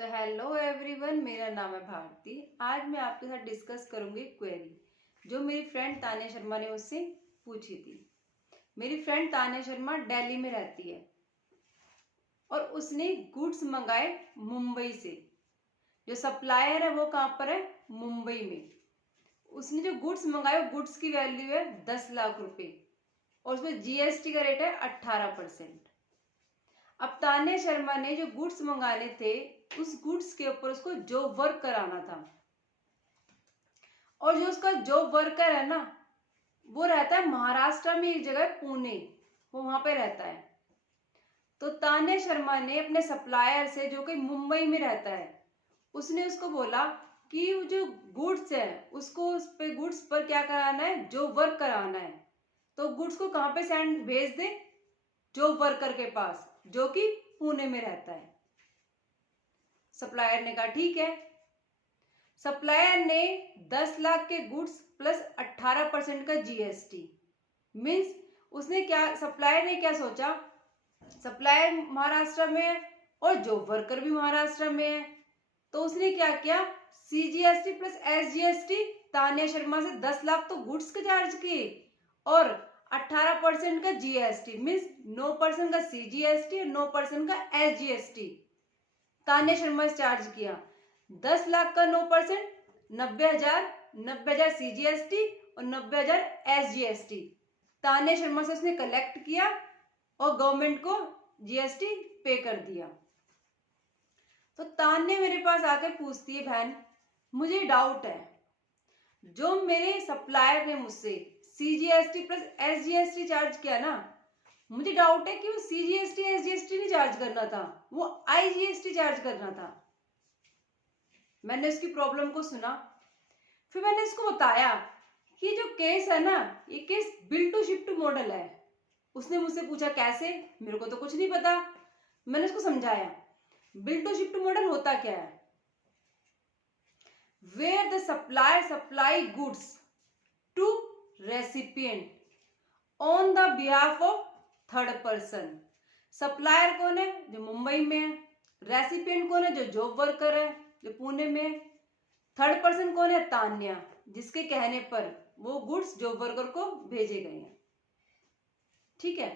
तो hello everyone, मेरा नाम है भारती। आज मैं आपके साथ डिस्कस करूंगी क्वेरी जो मेरी फ्रेंड तान्या शर्मा ने मुझसे पूछी थी। मेरी फ्रेंड तान्या शर्मा दिल्ली में रहती है और उसने गुड्स मंगाए मुंबई से। जो सप्लायर है वो कहाँ पर है? मुंबई में। उसने जो गुड्स मंगाए गुड्स की वैल्यू है 10 लाख रुपए और उसमें जीएसटी का रेट है 18%। अब तान्या शर्मा ने जो गुड्स मंगाने थे उस गुड्स के ऊपर उसको जॉब वर्क कराना था और जो उसका जॉब वर्कर है ना वो रहता है महाराष्ट्र में, एक जगह पुणे, वो वहां पे रहता है। तो तान्या शर्मा ने अपने सप्लायर से जो कि मुंबई में रहता है उसने उसको बोला कि वो जो गुड्स है उसको उस पे गुड्स पर क्या कराना है? जॉब वर्क कराना है। तो गुड्स को कहाँ पे सेंड भेज दे? जॉब वर्कर के पास जो कि पुणे में रहता है। सप्लायर ने कहा ठीक है। सप्लायर ने 10 लाख के गुड्स प्लस 18% का जीएसटी मीन्स उसने क्या, सप्लायर ने क्या सोचा, सप्लायर महाराष्ट्र में है और जॉब वर्कर भी महाराष्ट्र में है, तो उसने क्या किया, CGST plus SGST Tanya Sharma से 10 लाख तो गुड्स के चार्ज किए और 18% का जीएसटी मीन्स 9% का सीजीएसटी और 9% का एसजीएसटी तान्या शर्मा से चार्ज किया। 10 लाख का 9%, 90,000 सीजीएसटी और 90,000 एसजीएसटी तान्या शर्मा से उसने कलेक्ट किया और गवर्नमेंट को जीएसटी पे कर दिया। तो तान्या मेरे पास आकर पूछती है, बहन मुझे डाउट है, जो मेरे सप्लायर ने मुझसे सीजीएसटी प्लस एसजीएसटी चार्ज किया ना, मुझे डाउट है कि वो सीजीएसटी एसजीएसटी नहीं चार्ज करना था, वो आईजीएसटी चार्ज करना था। मैंने उसकी प्रॉब्लम को सुना, फिर मैंने इसको बताया कि जो केस है ना ये case bill to shift model है। उसने मुझसे पूछा कैसे, मेरे को तो कुछ नहीं पता। मैंने उसको समझाया बिल टू शिफ्ट मॉडल होता क्या है। Where the supplier supply goods to recipient on the behalf of third person। Supplier कौन है? जो मुंबई में है। रेसिपिएंट कौन है? जो जॉब वर्कर है जो पुणे में है। थर्ड पर्सन कौन है? तान्या, जिसके कहने पर वो गुड्स जॉब वर्कर को भेजे गए हैं। ठीक है,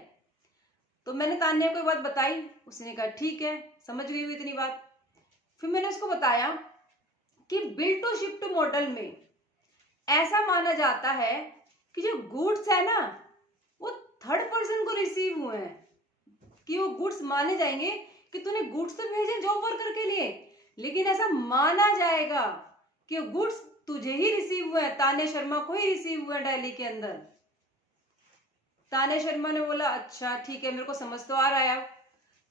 तो मैंने तान्या को एक बात बताई, उसने कहा ठीक है, समझ गई हुई इतनी बात। फिर मैंने उसको बताया कि बिल टू शिफ्ट मॉडल में ऐसा माना जाता है कि जो गुड्स है ना वो थर्ड पर्सन को रिसीव हुए हैं, कि वो गुड्स माने जाएंगे कि तूने गुड्स तो भेजे जॉब वर्कर के लिए, लेकिन ऐसा माना जाएगा कि गुड्स तुझे ही रिसीव हुए हैं, तान्या शर्मा को ही रिसीव हुए हैं दिल्ली के अंदर। तान्या शर्मा ने बोला अच्छा ठीक है, मेरे को समझ तो आ रहा है।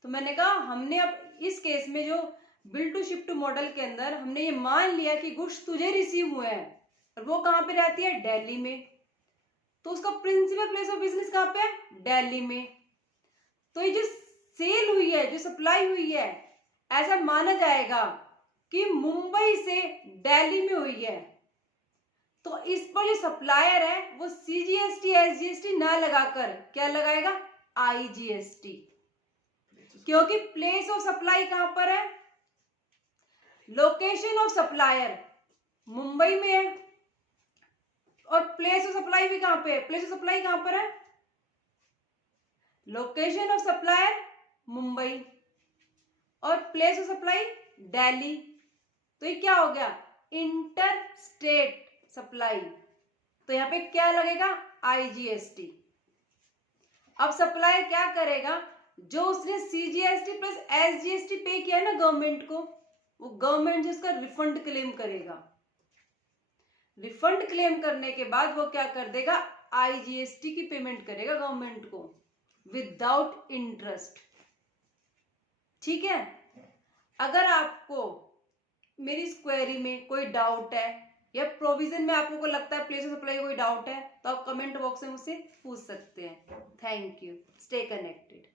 तो मैंने कहा हमने अब इस केस में जो बिल टू शिफ्ट मॉडल के अंदर हमने ये मान लिया कि गुड्स तुझे रिसीव हुए हैं और वो कहां पे रहती है? दिल्ली में। तो उसका प्रिंसिपल प्लेस ऑफ बिजनेस कहां पे है? दिल्ली में। तो ये जो सेल हुई है, जो सप्लाई हुई है, ऐसा माना जाएगा कि मुंबई से दिल्ली में हुई है। तो इस पर जो सप्लायर है वो सीजीएसटी एसजीएसटी ना लगाकर क्या लगाएगा? आईजीएसटी, क्योंकि प्लेस ऑफ सप्लाई कहां पर है? लोकेशन ऑफ सप्लायर मुंबई में है और प्लेस ऑफ सप्लाई भी कहां पे है? प्लेस ऑफ सप्लाई कहां पर है? लोकेशन ऑफ सप्लायर मुंबई और प्लेस ऑफ सप्लाई दिल्ली। तो ये क्या हो गया? Inter state supply. तो यहां पे क्या लगेगा? आईजीएसटी। अब सप्लायर क्या करेगा? जो उसने सीजीएसटी प्लस एसजीएसटी पे किया ना गवर्नमेंट को, वो गवर्नमेंट उसका रिफंड क्लेम करेगा। रिफंड क्लेम करने के बाद वो क्या कर देगा? आईजीएसटी की पेमेंट करेगा गवर्नमेंट को विदाउट इंटरेस्ट। ठीक है, अगर आपको मेरी इस क्वेरी में कोई डाउट है या प्रोविजन में आपको लगता है प्लेस ऑफ सप्लाई कोई डाउट है तो आप कमेंट बॉक्स में मुझसे पूछ सकते हैं। Thank you, stay connected.